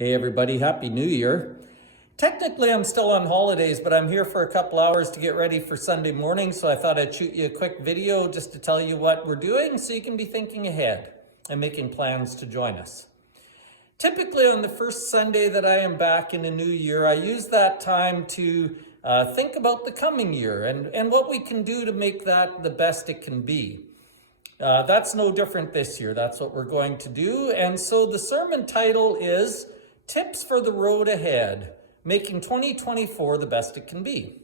Hey everybody, Happy New Year. Technically I'm still on holidays, but I'm here for a couple hours to get ready for Sunday morning, so I thought I'd shoot you a quick video just to tell you what we're doing so you can be thinking ahead and making plans to join us. Typically on the first Sunday that I am back in the new year, I use that time to think about the coming year and what we can do to make that the best it can be. That's no different this year. That's what we're going to do. And so the sermon title is Tips for the Road Ahead, Making 2024 the Best It Can Be.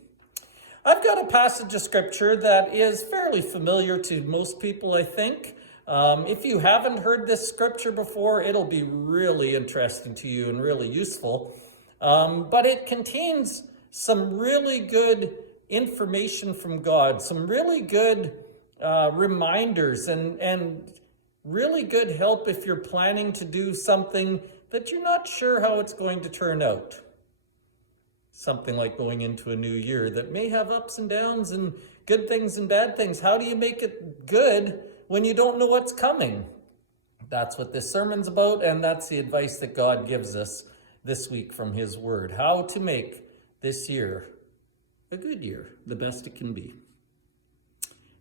I've got a passage of scripture that is fairly familiar to most people, I think. If you haven't heard this scripture before, it'll be really interesting to you and really useful. But it contains some really good information from God, some really good reminders and really good help if you're planning to do something that you're not sure how it's going to turn out. Something like going into a new year that may have ups and downs and good things and bad things. How do you make it good when you don't know what's coming? That's what this sermon's about, and that's the advice that God gives us this week from His Word. How to make this year a good year, the best it can be.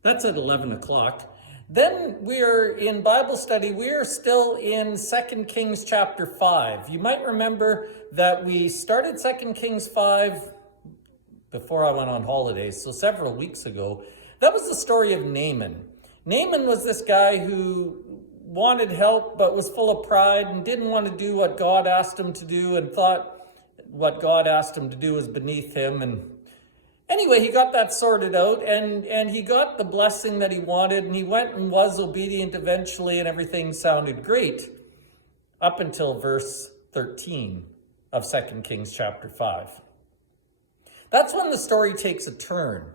That's at 11 o'clock. Then we're in Bible study. We're still in 2 Kings chapter 5. You might remember that we started 2 Kings 5 before I went on holidays, so several weeks ago. That was the story of Naaman. Naaman was this guy who wanted help but was full of pride and didn't want to do what God asked him to do and thought what God asked him to do was beneath him. And anyway, he got that sorted out and he got the blessing that he wanted, and he went and was obedient eventually, and everything sounded great up until verse 13 of 2 Kings chapter 5. That's when the story takes a turn.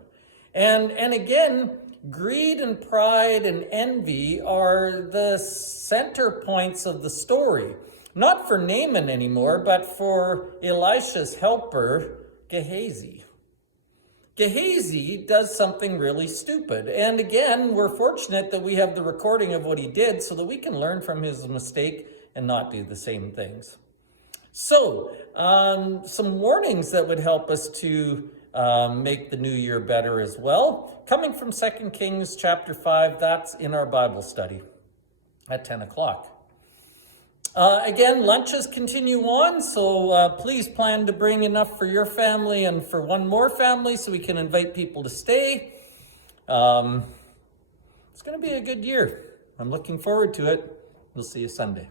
And again, greed and pride and envy are the center points of the story. Not for Naaman anymore, but for Elisha's helper, Gehazi. Gehazi does something really stupid. And again, we're fortunate that we have the recording of what he did so that we can learn from his mistake and not do the same things. So, some warnings that would help us to make the new year better as well. Coming from 2 Kings chapter 5, that's in our Bible study at 10 o'clock. Again, lunches continue on, so please plan to bring enough for your family and for one more family so we can invite people to stay. It's going to be a good year. I'm looking forward to it. We'll see you Sunday.